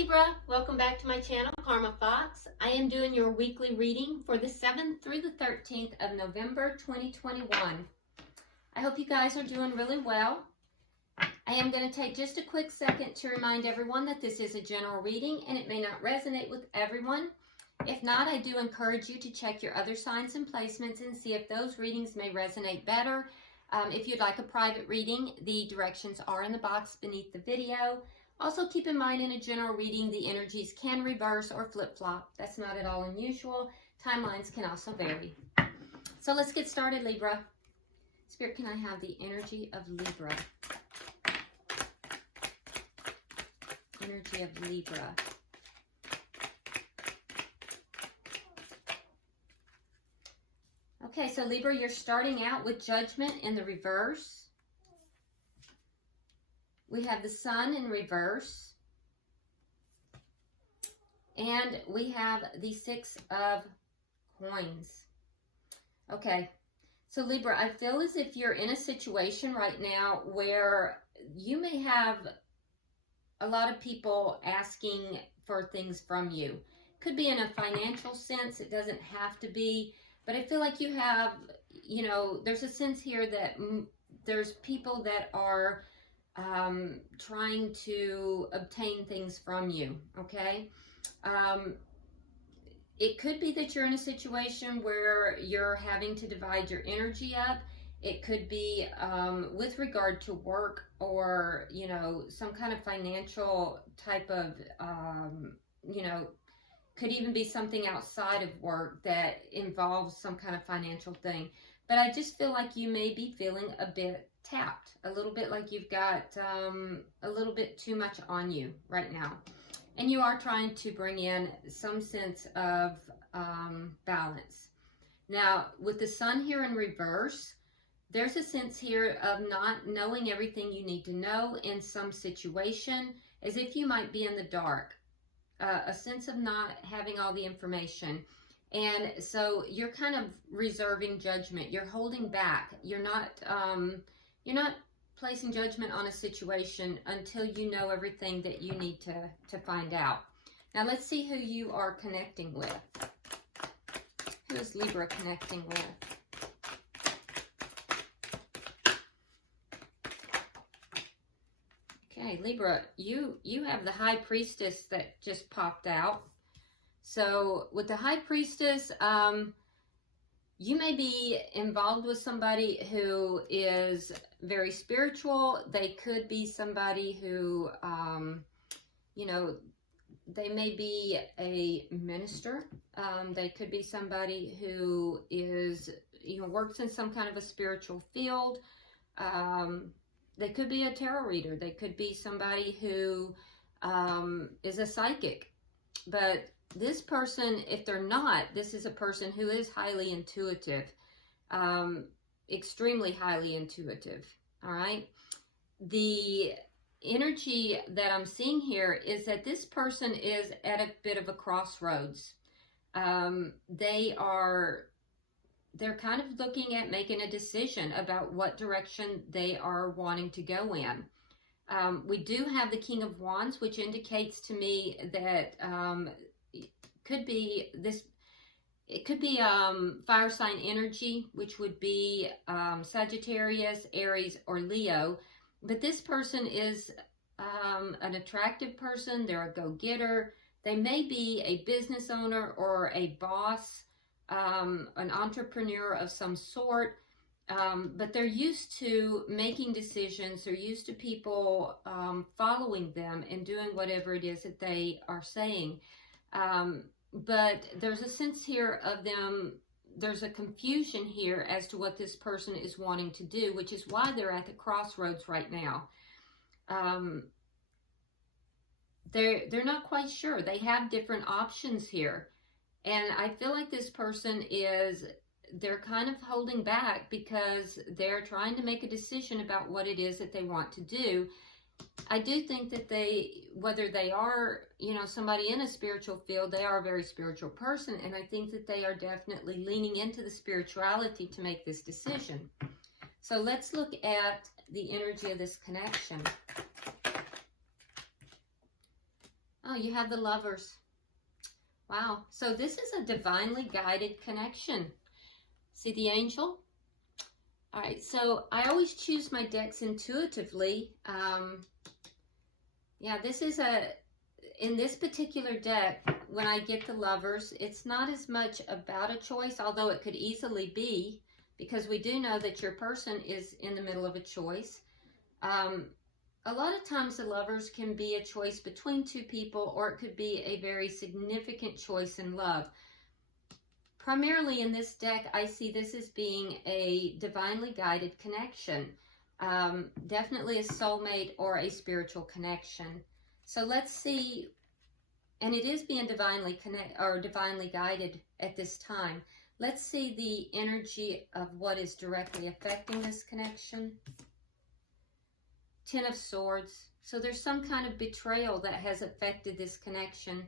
Libra, welcome back to my channel, Karma Fox. I am doing your weekly reading for the 7th through the 13th of November 2021. I hope you guys are doing really well. I am going to take just a quick second to remind everyone that this is a general reading and it may not resonate with everyone. If not, I do encourage you to check your other signs and placements and see if those readings may resonate better. If you'd like a private reading, the directions are in the box beneath the video. Also, keep in mind in a general reading, the energies can reverse or flip-flop. That's not at all unusual. Timelines can also vary. So let's get started, Libra. Spirit, can I have the energy of Libra? Energy of Libra. Okay, so Libra, you're starting out with Judgment in the reverse. We have the Sun in reverse. And we have the Six of Coins. Okay, so Libra, I feel as if you're in a situation right now where you may have a lot of people asking for things from you. Could be in a financial sense, it doesn't have to be. But I feel like you have, you know, there's a sense here that there's people that are trying to obtain things from you, okay? It could be that you're in a situation where you're having to divide your energy up. It could be with regard to work or, you know, some kind of financial type of, you know, could even be something outside of work that involves some kind of financial thing. But I just feel like you may be feeling a bit tapped, a little bit like you've got a little bit too much on you right now. And you are trying to bring in some sense of balance. Now, with the Sun here in reverse, there's a sense here of not knowing everything you need to know in some situation, as if you might be in the dark. A sense of not having all the information. And so you're kind of reserving judgment. You're holding back. You're not placing judgment on a situation until you know everything that you need to find out. Now let's see who you are connecting with. Who is Libra connecting with? Okay, Libra, you have the High Priestess that just popped out. So with the High Priestess, you may be involved with somebody who is very spiritual. They could be somebody who, you know, they may be a minister. They could be somebody who is, you know, works in some kind of a spiritual field. They could be a tarot reader. They could be somebody who is a psychic. But this person, if they're not, this is a person who is highly intuitive, extremely highly intuitive, all right? The energy that I'm seeing here is that this person is at a bit of a crossroads. They're kind of looking at making a decision about what direction they are wanting to go in. We do have the King of Wands, which indicates to me that it could be fire sign energy, which would be Sagittarius, Aries, or Leo. But this person is an attractive person. They're a go-getter. They may be a business owner or a boss. An entrepreneur of some sort, but they're used to making decisions. They're used to people following them and doing whatever it is that they are saying. But there's a sense here of them, there's a confusion here as to what this person is wanting to do, which is why they're at the crossroads right now. They're not quite sure. They have different options here. And I feel like this person they're kind of holding back because they're trying to make a decision about what it is that they want to do. I do think that whether they are, you know, somebody in a spiritual field, they are a very spiritual person. And I think that they are definitely leaning into the spirituality to make this decision. So let's look at the energy of this connection. Oh, you have the Lovers. Wow. So this is a divinely guided connection. See the angel? All right. So I always choose my decks intuitively. Yeah, this is in this particular deck, when I get the Lovers, it's not as much about a choice, although it could easily be, because we do know that your person is in the middle of a choice. A lot of times the Lovers can be a choice between two people, or it could be a very significant choice in love. Primarily in this deck, I see this as being a divinely guided connection. Definitely a soulmate or a spiritual connection. So let's see, and it is being divinely guided at this time. Let's see the energy of what is directly affecting this connection. Ten of Swords. So there's some kind of betrayal that has affected this connection.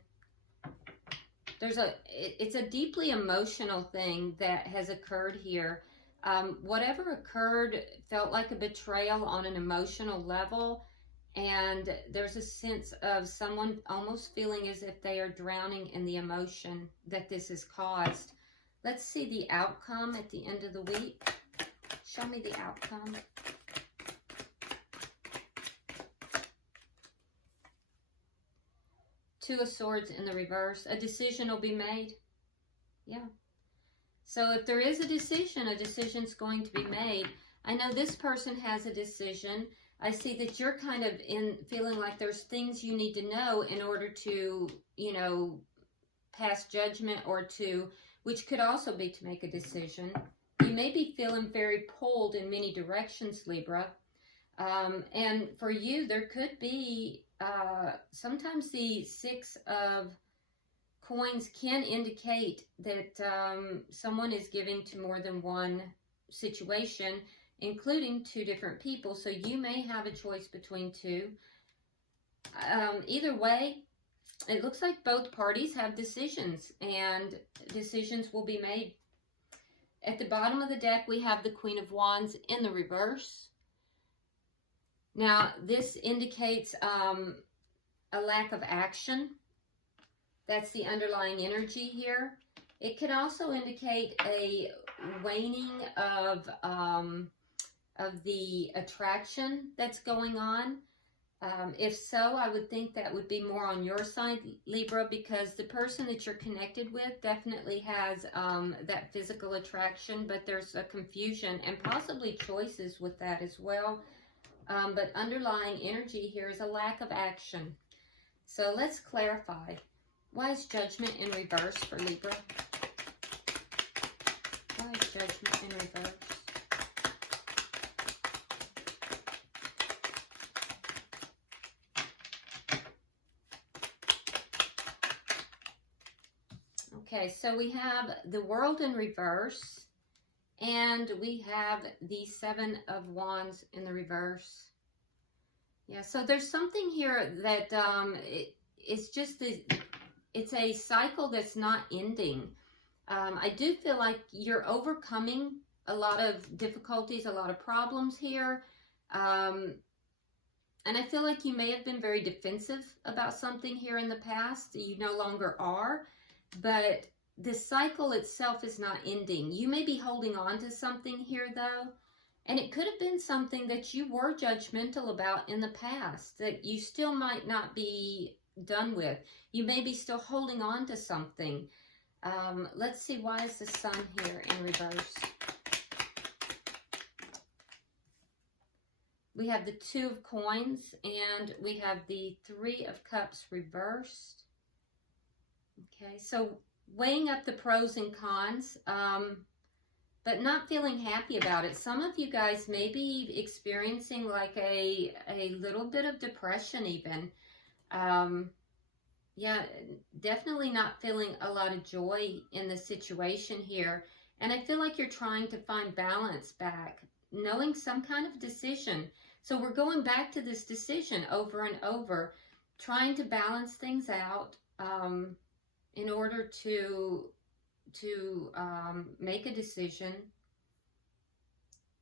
It's a deeply emotional thing that has occurred here. Whatever occurred felt like a betrayal on an emotional level, and there's a sense of someone almost feeling as if they are drowning in the emotion that this has caused. Let's see the outcome at the end of the week. Show me the outcome. Two of Swords in the reverse. A decision will be made. Yeah. So if there is a decision's going to be made. I know this person has a decision. I see that you're kind of feeling like there's things you need to know in order to, you know, pass judgment, or which could also be to make a decision. You may be feeling very pulled in many directions, Libra. And for you, there could be, sometimes the Six of Coins can indicate that someone is giving to more than one situation, including two different people. So you may have a choice between two. Either way, it looks like both parties have decisions, and decisions will be made. At the bottom of the deck, we have the Queen of Wands in the reverse. Now, this indicates a lack of action. That's the underlying energy here. It could also indicate a waning of the attraction that's going on. If so, I would think that would be more on your side, Libra, because the person that you're connected with definitely has that physical attraction, but there's a confusion and possibly choices with that as well. But underlying energy here is a lack of action. So let's clarify. Why is Judgment in reverse for Libra? Why is Judgment in reverse? Okay, so we have the World in reverse, and we have the Seven of Wands in the reverse. Yeah, so there's something here that it's just it's a cycle that's not ending. I do feel like you're overcoming a lot of difficulties, a lot of problems here. And I feel like you may have been very defensive about something here in the past. You no longer are. But the cycle itself is not ending. You may be holding on to something here, though. And it could have been something that you were judgmental about in the past that you still might not be done with. You may be still holding on to something. Let's see, why is the Sun here in reverse? We have the Two of Coins, and we have the Three of Cups reversed. Okay, so weighing up the pros and cons, but not feeling happy about it. Some of you guys may be experiencing like a little bit of depression even. Yeah, definitely not feeling a lot of joy in the situation here. And I feel like you're trying to find balance back, knowing some kind of decision. So we're going back to this decision over and over, trying to balance things out in order to make a decision,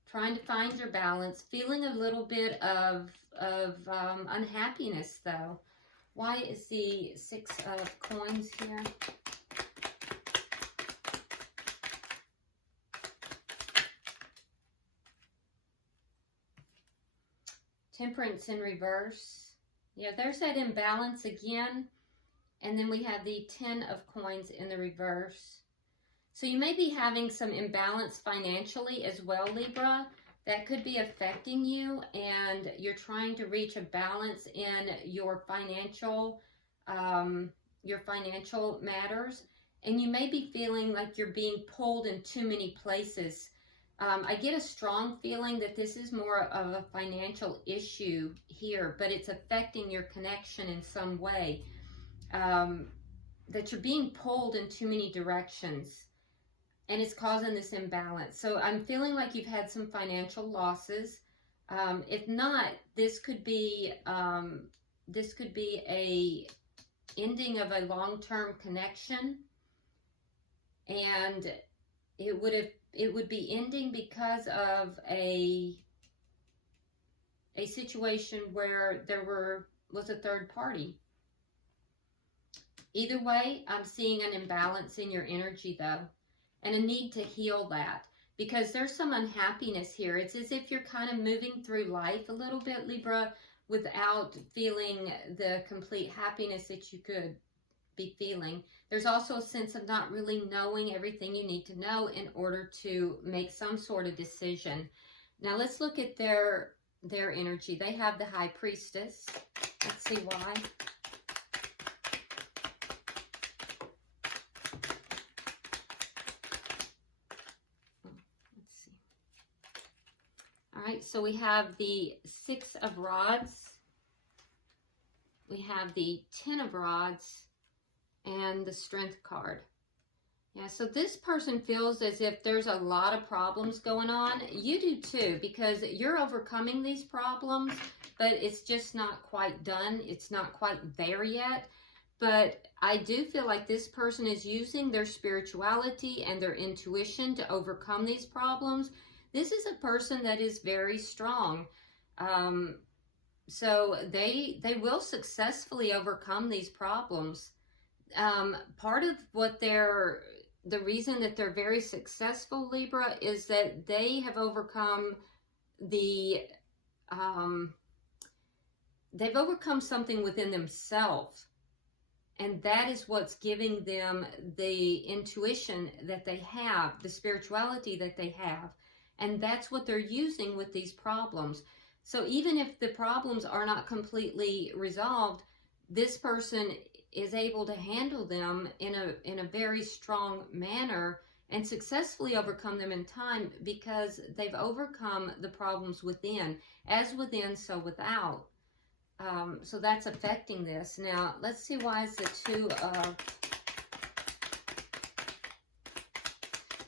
trying to find your balance, feeling a little bit of unhappiness though. Why is the Six of Coins here? Temperance in reverse. Yeah, there's that imbalance again. And then we have the Ten of Coins in the reverse. So you may be having some imbalance financially as well, Libra. That could be affecting you, and you're trying to reach a balance in your financial matters. And you may be feeling like you're being pulled in too many places. I get a strong feeling that this is more of a financial issue here, but it's affecting your connection in some way. That you're being pulled in too many directions, and it's causing this imbalance. So I'm feeling like you've had some financial losses. If not, this could be a ending of a long-term connection, and it would be ending because of a situation where there was a third party. Either way, I'm seeing an imbalance in your energy though, and a need to heal that, because there's some unhappiness here. It's as if you're kind of moving through life a little bit, Libra, without feeling the complete happiness that you could be feeling. There's also a sense of not really knowing everything you need to know in order to make some sort of decision. Now let's look at their energy. They have the High Priestess. Let's see why. Let's see. All right, so we have the Six of Rods. We have the Ten of Rods and the Strength card. Yeah, so this person feels as if there's a lot of problems going on. You do too, because you're overcoming these problems, but it's just not quite done. It's not quite there yet. But I do feel like this person is using their spirituality and their intuition to overcome these problems. This is a person that is very strong. So they will successfully overcome these problems. Part of what the reason that they're very successful, Libra, is that they have overcome they've overcome something within themselves, and that is what's giving them the intuition that they have, the spirituality that they have, and that's what they're using with these problems. So even if the problems are not completely resolved, this person is able to handle them in a very strong manner and successfully overcome them in time, because they've overcome the problems within. As within, so without. So that's affecting this. Now, let's see why is the Two of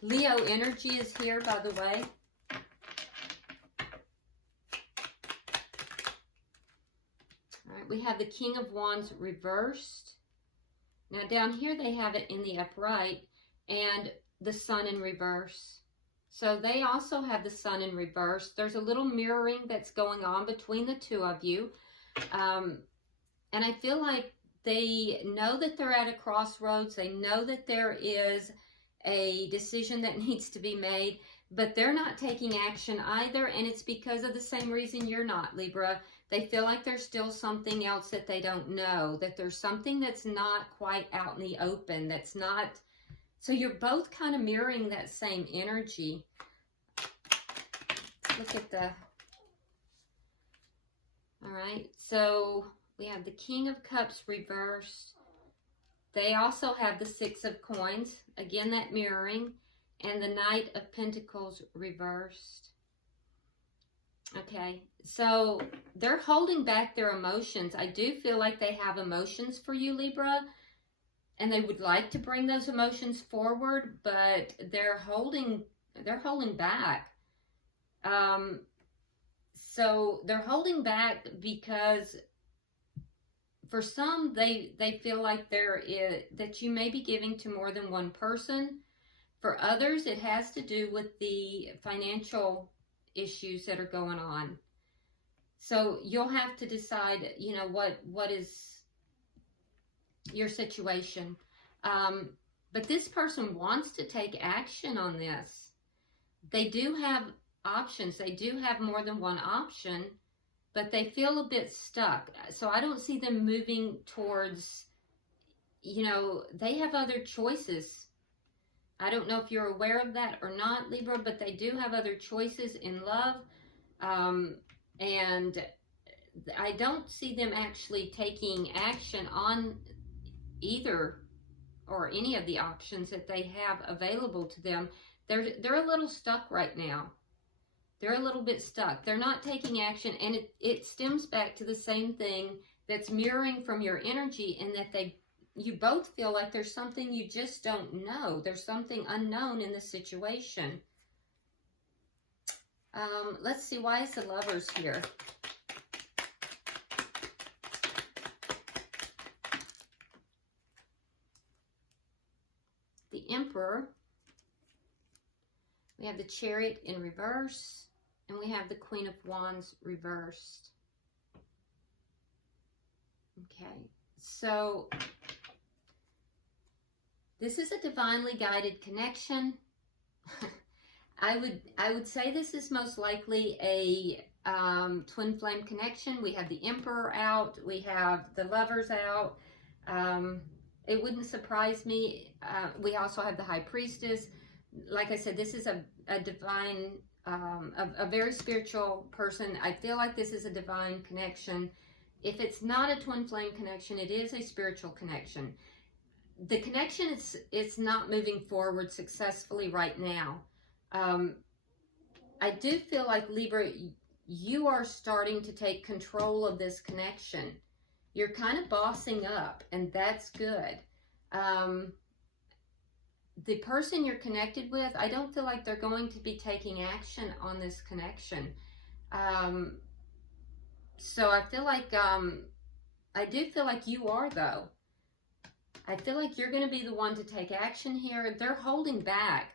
Leo energy is here, by the way. All right, we have the King of Wands reversed. Now down here they have it in the upright and the Sun in reverse. So they also have the Sun in reverse. There's a little mirroring that's going on between the two of you. And I feel like they know that they're at a crossroads. They know that there is a decision that needs to be made, but they're not taking action either. And it's because of the same reason you're not, Libra. They feel like there's still something else that they don't know, that there's something that's not quite out in the open, that's not. So you're both kind of mirroring that same energy. Let's look at the, all right, so we have the King of Cups reversed. They also have the Six of Coins, again that mirroring, and the Knight of Pentacles reversed. Okay, so they're holding back their emotions. I do feel like they have emotions for you, Libra, and they would like to bring those emotions forward, but they're holding back. So they're holding back because for some, they feel like that you may be giving to more than one person. For others, it has to do with the financial issues that are going on. So you'll have to decide, you know, what is your situation. But this person wants to take action on this. They do have options. They do have more than one option, but they feel a bit stuck. So I don't see them moving towards, you know, they have other choices. I don't know if you're aware of that or not, Libra, but they do have other choices in love. And I don't see them actually taking action on either or any of the options that they have available to them. They're a little stuck right now. They're a little bit stuck. They're not taking action, and it stems back to the same thing that's mirroring from your energy, in that you both feel like there's something you just don't know. There's something unknown in the situation. Let's see, why is the Lovers here? The Emperor. We have the Chariot in reverse, and we have the Queen of Wands reversed. Okay, so this is a divinely guided connection. I would say this is most likely a twin flame connection. We have the Emperor out. We have the Lovers out. It wouldn't surprise me. We also have the High Priestess. Like I said, this is a divine, a very spiritual person. I feel like this is a divine connection. If it's not a twin flame connection, it is a spiritual connection. The connection it's not moving forward successfully right now. I do feel like, Libra, you are starting to take control of this connection. You're kind of bossing up, and that's good. The person you're connected with, I don't feel like they're going to be taking action on this connection. So I feel like, I do feel like you are, though. I feel like you're going to be the one to take action here. They're holding back.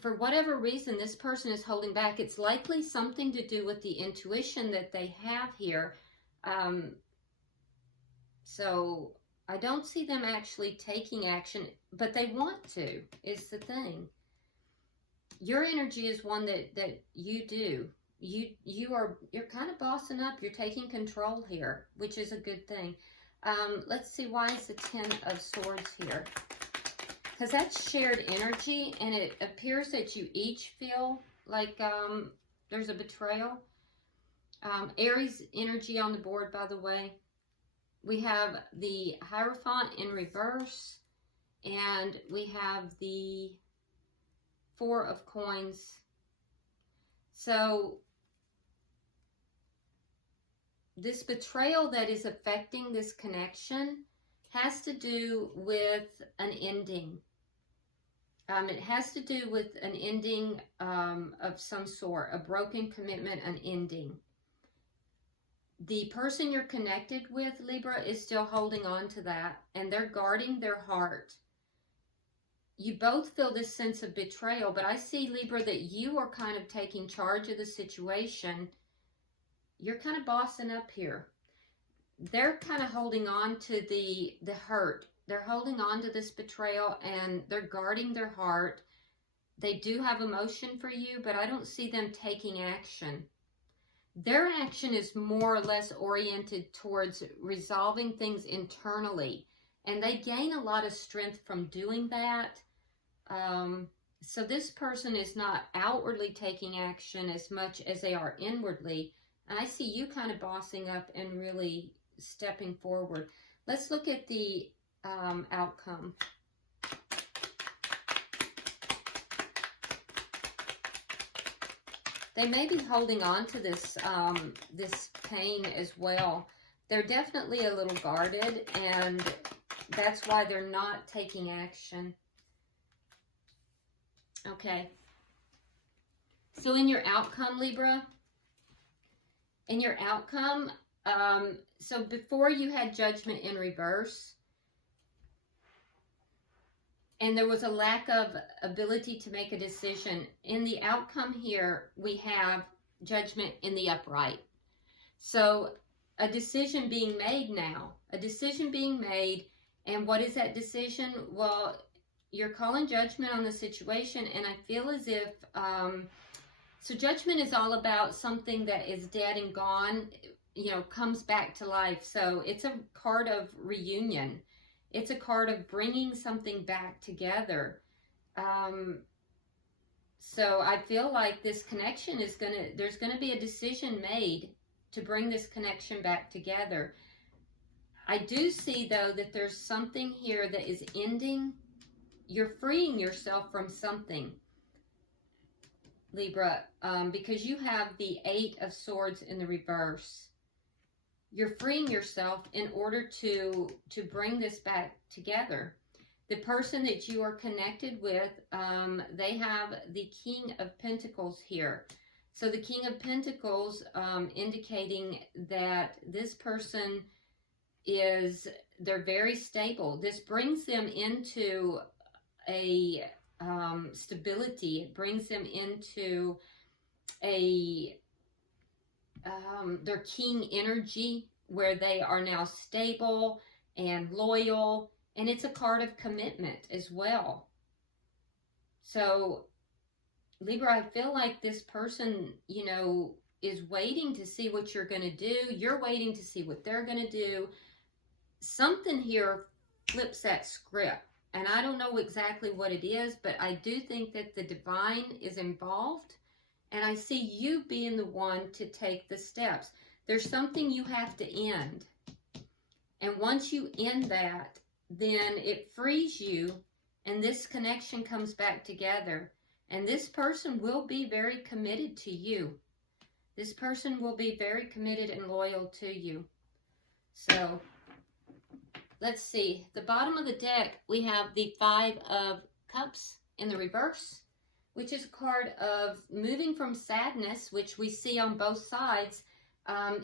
For whatever reason, this person is holding back. It's likely something to do with the intuition that they have here. So I don't see them actually taking action, but they want to, is the thing. Your energy is one that you do. You're kind of bossing up. You're taking control here, which is a good thing. Let's see, why is the Ten of Swords here? Because that's shared energy, and it appears that you each feel like there's a betrayal. Aries energy on the board, by the way. We have the Hierophant in reverse, and we have the Four of Coins. So this betrayal that is affecting this connection has to do with an ending. It has to do with an ending of some sort, a broken commitment, an ending. The person you're connected with, Libra, is still holding on to that, and they're guarding their heart. You both feel this sense of betrayal, but I see, Libra, that you are kind of taking charge of the situation. You're kind of bossing up here. They're kind of holding on to the hurt. They're holding on to this betrayal, and they're guarding their heart. They do have emotion for you, but I don't see them taking action. Their action is more or less oriented towards resolving things internally, and they gain a lot of strength from doing that. So this person is not outwardly taking action as much as they are inwardly. And I see you kind of bossing up and really stepping forward. Let's look at the outcome. They may be holding on to this this pain as well. They're definitely a little guarded, and that's why they're not taking action. Okay. So in your outcome, Libra, in your outcome, so before you had Judgment in reverse, and there was a lack of ability to make a decision. In the outcome here, we have Judgment in the upright. So a decision being made now, a decision being made. And what is that decision? Well, you're calling judgment on the situation, and I feel as if, so judgment is all about something that is dead and gone, you know, comes back to life. So it's a card of reunion. It's a card of bringing something back together. So I feel like this connection is there's gonna be a decision made to bring this connection back together. I do see, though, that there's something here that is ending. You're freeing yourself from something, Libra, because you have the 8 of Swords in the reverse. You're freeing yourself in order to bring this back together. The person that you are connected with, they have the King of Pentacles here. So the King of Pentacles indicating that this person they're very stable. This brings them into a stability. It brings them into a their king energy, where they are now stable and loyal, and it's a card of commitment as well. So Libra, I feel like this person, you know, is waiting to see what you're going to do. You're waiting to see what they're going to do. Something here flips that script, and I don't know exactly what it is, but I do think that the divine is involved, and I see you being the one to take the steps. There's something you have to end, and once you end that, then it frees you, and this connection comes back together, and this person will be very committed to you. This person will be very committed and loyal to you. So let's see. The bottom of the deck, we have the 5 of Cups in the reverse, which is a card of moving from sadness, which we see on both sides,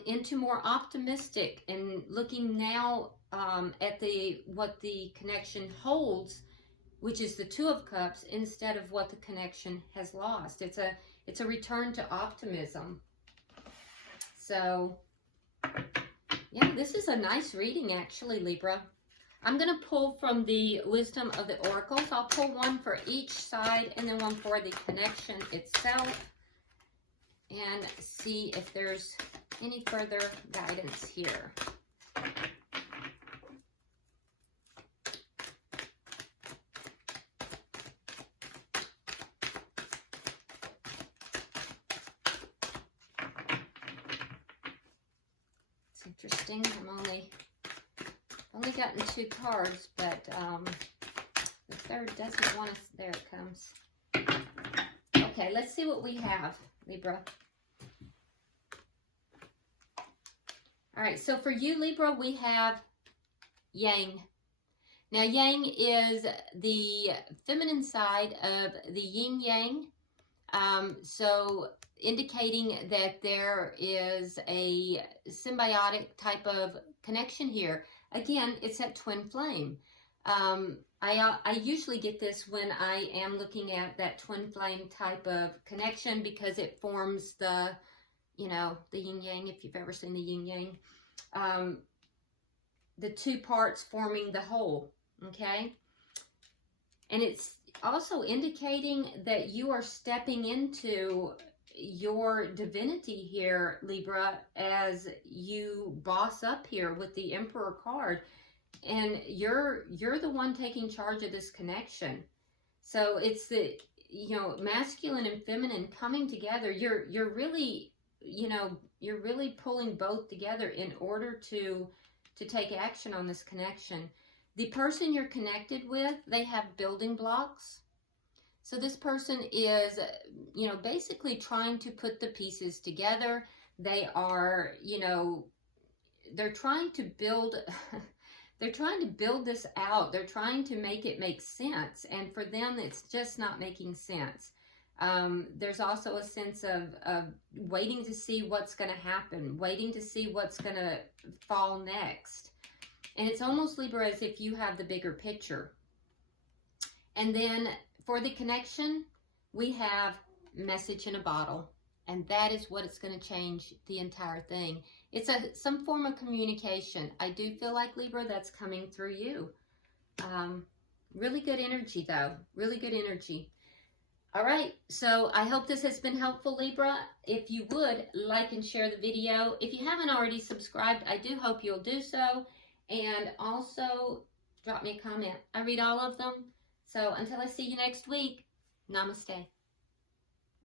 into more optimistic and looking now at what the connection holds, which is the 2 of Cups, instead of what the connection has lost. It's a return to optimism. So yeah, this is a nice reading, actually, Libra. I'm going to pull from the Wisdom of the Oracles. I'll pull one for each side and then one for the connection itself, and see if there's any further guidance here. It's interesting. I'm only gotten 2 cards, but the third doesn't want us. There it comes. Okay, let's see what we have, Libra. All right, so for you, Libra, we have Yang. Now, Yang is the feminine side of the yin yang, so indicating that there is a symbiotic type of connection here. Again, it's that twin flame. I usually get this when I am looking at that twin flame type of connection, because it forms the, you know, the yin yang, if you've ever seen the yin yang. The 2 parts forming the whole, okay? And it's also indicating that you are stepping into your divinity here, Libra, as you boss up here with the Emperor card, and you're the one taking charge of this connection. So it's the, you know, masculine and feminine coming together. You're really, you know, you're really pulling both together in order to take action on this connection. The person you're connected with, they have building blocks. So this person is, you know, basically trying to put the pieces together. They are, you know, they're trying to build, they're trying to build this out. They're trying to make it make sense. And for them, it's just not making sense. There's also a sense of waiting to see what's going to happen, waiting to see what's going to fall next. And it's almost, Libra, as if you have the bigger picture. And then for the connection, we have message in a bottle. And that is what it's going to change the entire thing. It's some form of communication. I do feel like, Libra, that's coming through you. Really good energy, though. Really good energy. All right, so I hope this has been helpful, Libra. If you would, like and share the video. If you haven't already subscribed, I do hope you'll do so. And also, drop me a comment. I read all of them. So until I see you next week, namaste.